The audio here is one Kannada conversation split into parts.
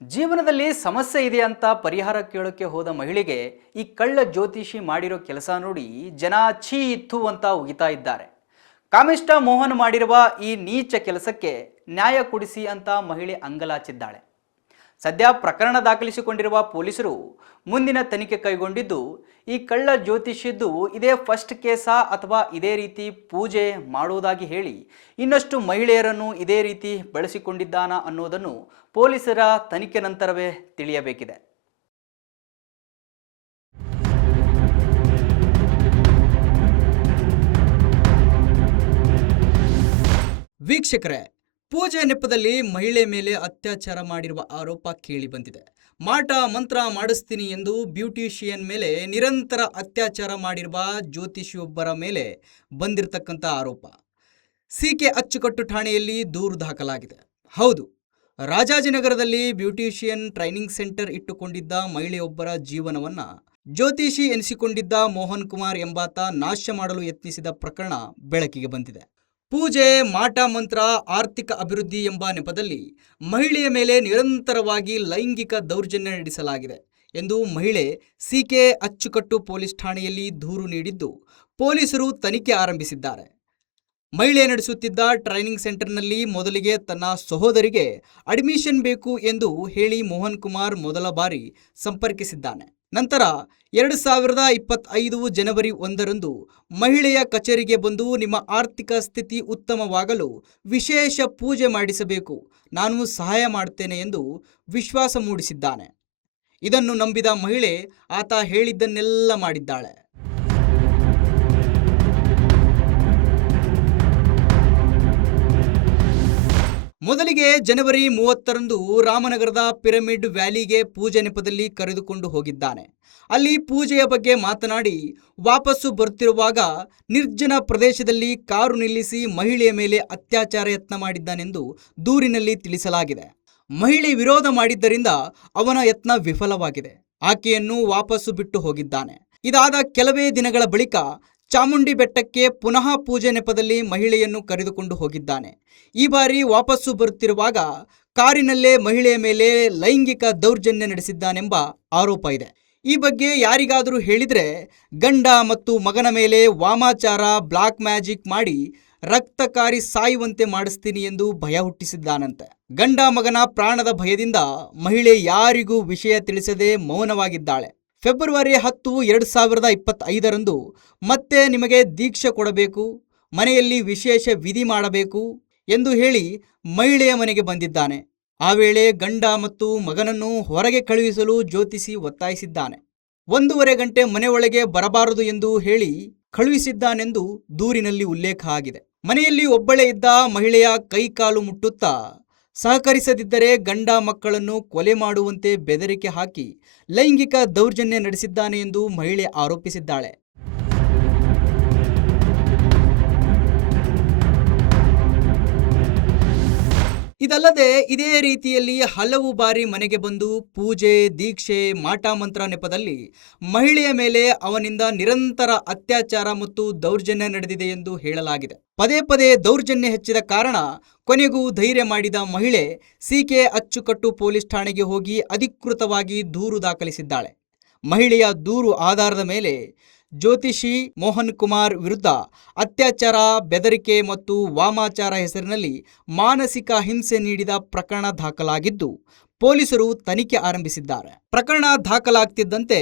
ಜೀವನದಲ್ಲಿ ಸಮಸ್ಯೆ ಇದೆ ಅಂತ ಪರಿಹಾರ ಕೇಳೋಕೆ ಹೋದ ಮಹಿಳೆಗೆ ಈ ಕಳ್ಳ ಜ್ಯೋತಿಷಿ ಮಾಡಿರೋ ಕೆಲಸ ನೋಡಿ ಜನ ಛೀ ಇತ್ತು ಅಂತ ಉಗಿತಾ ಇದ್ದಾರೆ. ಕಾಮಿಷ್ಟ ಮೋಹನ್ ಮಾಡಿರುವ ಈ ನೀಚ ಕೆಲಸಕ್ಕೆ ನ್ಯಾಯ ಕೊಡಿಸಿ ಅಂತ ಮಹಿಳೆ ಅಂಗಲಾಚಿದ್ದಾಳೆ. ಸದ್ಯ ಪ್ರಕರಣ ದಾಖಲಿಸಿಕೊಂಡಿರುವ ಪೊಲೀಸರು ಮುಂದಿನ ತನಿಖೆ ಕೈಗೊಂಡಿದ್ದು, ಈ ಕಳ್ಳ ಜ್ಯೋತಿಷಿದ್ದು ಇದೇ ಫಸ್ಟ್ ಕೇಸಾ ಅಥವಾ ಇದೇ ರೀತಿ ಪೂಜೆ ಮಾಡುವುದಾಗಿ ಹೇಳಿ ಇನ್ನಷ್ಟು ಮಹಿಳೆಯರನ್ನು ಇದೇ ರೀತಿ ಬಳಸಿಕೊಂಡಿದ್ದಾನಾ ಅನ್ನೋದನ್ನು ಪೊಲೀಸರ ತನಿಖೆ ನಂತರವೇ ತಿಳಿಯಬೇಕಿದೆ. ವೀಕ್ಷಕರೇ, ಪೂಜೆ ನೆಪದಲ್ಲಿ ಮಹಿಳೆ ಮೇಲೆ ಅತ್ಯಾಚಾರ ಮಾಡಿರುವ ಆರೋಪ ಕೇಳಿ ಬಂದಿದೆ. ಮಾಟ ಮಂತ್ರ ಮಾಡಿಸ್ತೀನಿ ಎಂದು ಬ್ಯೂಟಿಷಿಯನ್ ಮೇಲೆ ನಿರಂತರ ಅತ್ಯಾಚಾರ ಮಾಡಿರುವ ಜ್ಯೋತಿಷಿಯೊಬ್ಬರ ಮೇಲೆ ಬಂದಿರತಕ್ಕಂಥ ಆರೋಪ. ಸಿಕೆ ಅಚ್ಚುಕಟ್ಟು ಠಾಣೆಯಲ್ಲಿ ದೂರು ದಾಖಲಾಗಿದೆ. ಹೌದು, ರಾಜಾಜಿನಗರದಲ್ಲಿ ಬ್ಯೂಟಿಷಿಯನ್ ಟ್ರೈನಿಂಗ್ ಸೆಂಟರ್ ಇಟ್ಟುಕೊಂಡಿದ್ದ ಮಹಿಳೆಯೊಬ್ಬರ ಜೀವನವನ್ನ ಜ್ಯೋತಿಷಿ ಎನಿಸಿಕೊಂಡಿದ್ದ ಮೋಹನ್ ಕುಮಾರ್ ಎಂಬಾತ ನಾಶ ಮಾಡಲು ಯತ್ನಿಸಿದ ಪ್ರಕರಣ ಬೆಳಕಿಗೆ ಬಂದಿದೆ. ಪೂಜೆ, ಮಾಟ ಮಂತ್ರ, ಆರ್ಥಿಕ ಅಭಿವೃದ್ಧಿ ಎಂಬ ನೆಪದಲ್ಲಿ ಮಹಿಳೆಯ ಮೇಲೆ ನಿರಂತರವಾಗಿ ಲೈಂಗಿಕ ದೌರ್ಜನ್ಯ ನಡೆಸಲಾಗಿದೆ ಎಂದು ಮಹಿಳೆ ಸಿಕೆ ಅಚ್ಚುಕಟ್ಟು ಪೊಲೀಸ್ ಠಾಣೆಯಲ್ಲಿ ದೂರು ನೀಡಿದ್ದು, ಪೊಲೀಸರು ತನಿಖೆ ಆರಂಭಿಸಿದ್ದಾರೆ. ಮಹಿಳೆ ನಡೆಸುತ್ತಿದ್ದ ಟ್ರೈನಿಂಗ್ ಸೆಂಟರ್ನಲ್ಲಿ ಮೊದಲಿಗೆ ತನ್ನ ಸಹೋದರಿಗೆ ಅಡ್ಮಿಷನ್ ಬೇಕು ಎಂದು ಹೇಳಿ ಮೋಹನ್ ಕುಮಾರ್ ಮೊದಲ ಬಾರಿ ಸಂಪರ್ಕಿಸಿದ್ದಾನೆ. ನಂತರ 2025 ಜನವರಿ 1ರಂದು ಮಹಿಳೆಯ ಕಚೇರಿಗೆ ಬಂದು ನಿಮ್ಮ ಆರ್ಥಿಕ ಸ್ಥಿತಿ ಉತ್ತಮವಾಗಲು ವಿಶೇಷ ಪೂಜೆ ಮಾಡಿಸಬೇಕು, ನಾನು ಸಹಾಯ ಮಾಡುತ್ತೇನೆ ಎಂದು ವಿಶ್ವಾಸ ಮೂಡಿಸಿದ್ದಾನೆ. ಇದನ್ನು ನಂಬಿದ ಮಹಿಳೆ ಆತ ಹೇಳಿದ್ದನ್ನೆಲ್ಲ ಮಾಡಿದ್ದಾಳೆ. ಮೊದಲಿಗೆ ಜನವರಿ 30ರಂದು ರಾಮನಗರದ ಪಿರಮಿಡ್ ವ್ಯಾಲಿಗೆ ಪೂಜೆ ನೆಪದಲ್ಲಿ ಕರೆದುಕೊಂಡು ಹೋಗಿದ್ದಾನೆ. ಅಲ್ಲಿ ಪೂಜೆಯ ಬಗ್ಗೆ ಮಾತನಾಡಿ ವಾಪಸ್ಸು ಬರುತ್ತಿರುವಾಗ ನಿರ್ಜನ ಪ್ರದೇಶದಲ್ಲಿ ಕಾರು ನಿಲ್ಲಿಸಿ ಮಹಿಳೆಯ ಮೇಲೆ ಅತ್ಯಾಚಾರ ಯತ್ನ ಮಾಡಿದ್ದಾನೆಂದು ದೂರಿನಲ್ಲಿ ತಿಳಿಸಲಾಗಿದೆ. ಮಹಿಳೆ ವಿರೋಧ ಮಾಡಿದ್ದರಿಂದ ಅವನ ಯತ್ನ ವಿಫಲವಾಗಿದೆ. ಆಕೆಯನ್ನು ವಾಪಸ್ಸು ಬಿಟ್ಟು ಹೋಗಿದ್ದಾನೆ. ಇದಾದ ಕೆಲವೇ ದಿನಗಳ ಬಳಿಕ ಚಾಮುಂಡಿ ಬೆಟ್ಟಕ್ಕೆ ಪುನಃ ಪೂಜೆ ನೆಪದಲ್ಲಿ ಮಹಿಳೆಯನ್ನು ಕರೆದುಕೊಂಡು ಹೋಗಿದ್ದಾನೆ. ಈ ಬಾರಿ ವಾಪಸ್ಸು ಬರುತ್ತಿರುವಾಗ ಕಾರಿನಲ್ಲೇ ಮಹಿಳೆಯ ಮೇಲೆ ಲೈಂಗಿಕ ದೌರ್ಜನ್ಯ ನಡೆಸಿದ್ದಾನೆಂಬ ಆರೋಪ ಇದೆ. ಈ ಬಗ್ಗೆ ಯಾರಿಗಾದರೂ ಹೇಳಿದರೆ ಗಂಡ ಮತ್ತು ಮಗನ ಮೇಲೆ ವಾಮಾಚಾರ, ಬ್ಲಾಕ್ ಮ್ಯಾಜಿಕ್ ಮಾಡಿ ರಕ್ತಕಾರಿ ಸಾಯುವಂತೆ ಮಾಡಿಸ್ತೀನಿ ಎಂದು ಭಯ ಹುಟ್ಟಿಸಿದ್ದಾನಂತೆ. ಗಂಡ ಮಗನ ಪ್ರಾಣದ ಭಯದಿಂದ ಮಹಿಳೆ ಯಾರಿಗೂ ವಿಷಯ ತಿಳಿಸದೆ ಮೌನವಾಗಿದ್ದಾಳೆ. ಫೆಬ್ರವರಿ 10, 2025ರಂದು ಮತ್ತೆ ನಿಮಗೆ ದೀಕ್ಷೆ ಕೊಡಬೇಕು, ಮನೆಯಲ್ಲಿ ವಿಶೇಷ ವಿಧಿ ಮಾಡಬೇಕು ಎಂದು ಹೇಳಿ ಮಹಿಳೆಯ ಮನೆಗೆ ಬಂದಿದ್ದಾನೆ. ಆ ವೇಳೆ ಗಂಡ ಮತ್ತು ಮಗನನ್ನು ಹೊರಗೆ ಕಳುಹಿಸಲು ಜ್ಯೋತಿಷಿ ಒತ್ತಾಯಿಸಿದ್ದಾನೆ. 1.5 ಗಂಟೆ ಮನೆಯೊಳಗೆ ಬರಬಾರದು ಎಂದು ಹೇಳಿ ಕಳುಹಿಸಿದ್ದಾನೆಂದು ದೂರಿನಲ್ಲಿ ಉಲ್ಲೇಖ ಆಗಿದೆ. ಮನೆಯಲ್ಲಿ ಒಬ್ಬಳೇ ಇದ್ದ ಮಹಿಳೆಯ ಕೈಕಾಲು ಮುಟ್ಟುತ್ತಾ ಸಹಕರಿಸದಿದ್ದರೆ ಗಂಡ ಮಕ್ಕಳನ್ನು ಕೊಲೆ ಮಾಡುವಂತೆ ಬೆದರಿಕೆ ಹಾಕಿ ಲೈಂಗಿಕ ದೌರ್ಜನ್ಯ ನಡೆಸಿದ್ದಾನೆ ಎಂದು ಮಹಿಳೆ ಆರೋಪಿಸಿದ್ದಾಳೆ. ಇದಲ್ಲದೆ ಇದೇ ರೀತಿಯಲ್ಲಿ ಹಲವು ಬಾರಿ ಮನೆಗೆ ಬಂದು ಪೂಜೆ, ದೀಕ್ಷೆ, ಮಾಟ ಮಂತ್ರ ನೆಪದಲ್ಲಿ ಮಹಿಳೆಯ ಮೇಲೆ ಅವನಿಂದ ನಿರಂತರ ಅತ್ಯಾಚಾರ ಮತ್ತು ದೌರ್ಜನ್ಯ ನಡೆದಿದೆ ಎಂದು ಹೇಳಲಾಗಿದೆ. ಪದೇ ಪದೇ ದೌರ್ಜನ್ಯ ಹೆಚ್ಚಿದ ಕಾರಣ ಕೊನೆಗೂ ಧೈರ್ಯ ಮಾಡಿದ ಮಹಿಳೆ ಸಿಕೆ ಅಚ್ಚುಕಟ್ಟು ಪೊಲೀಸ್ ಠಾಣೆಗೆ ಹೋಗಿ ಅಧಿಕೃತವಾಗಿ ದೂರು ದಾಖಲಿಸಿದ್ದಾಳೆ. ಮಹಿಳೆಯ ದೂರು ಆಧಾರದ ಮೇಲೆ ಜ್ಯೋತಿಷಿ ಮೋಹನ್ ಕುಮಾರ್ ವಿರುದ್ಧ ಅತ್ಯಾಚಾರ, ಬೆದರಿಕೆ ಮತ್ತು ವಾಮಾಚಾರ ಹೆಸರಿನಲ್ಲಿ ಮಾನಸಿಕ ಹಿಂಸೆ ನೀಡಿದ ಪ್ರಕರಣ ದಾಖಲಾಗಿದ್ದು, ಪೊಲೀಸರು ತನಿಖೆ ಆರಂಭಿಸಿದ್ದಾರೆ. ಪ್ರಕರಣ ದಾಖಲಾಗ್ತಿದ್ದಂತೆ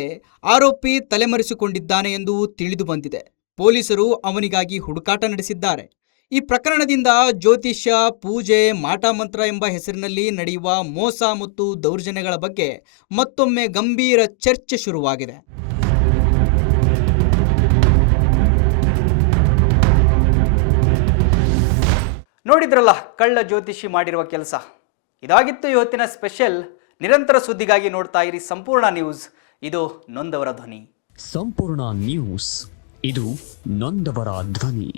ಆರೋಪಿ ತಲೆಮರೆಸಿಕೊಂಡಿದ್ದಾನೆ ಎಂದು ತಿಳಿದು ಬಂದಿದೆ. ಪೊಲೀಸರು ಅವನಿಗಾಗಿ ಹುಡುಕಾಟ ನಡೆಸಿದ್ದಾರೆ. ಈ ಪ್ರಕರಣದಿಂದ ಜ್ಯೋತಿಷ್ಯ, ಪೂಜೆ, ಮಾಟ ಮಂತ್ರ ಎಂಬ ಹೆಸರಿನಲ್ಲಿ ನಡೆಯುವ ಮೋಸ ಮತ್ತು ದೌರ್ಜನ್ಯಗಳ ಬಗ್ಗೆ ಮತ್ತೊಮ್ಮೆ ಗಂಭೀರ ಚರ್ಚೆ ಶುರುವಾಗಿದೆ. ನೋಡಿದ್ರಲ್ಲ ಕಳ್ಳ ಜ್ಯೋತಿಷಿ ಮಾಡಿರುವ ಕೆಲಸ. ಇದಾಗಿತ್ತು ಇವತ್ತಿನ ಸ್ಪೆಷಲ್. ನಿರಂತರ ಸುದ್ದಿಗಾಗಿ ನೋಡ್ತಾ ಇರಿ ಸಂಪೂರ್ಣ ನ್ಯೂಸ್. ಇದು ನೊಂದವರ ಧ್ವನಿ. ಸಂಪೂರ್ಣ ನ್ಯೂಸ್, ಇದು ನೊಂದವರ ಧ್ವನಿ.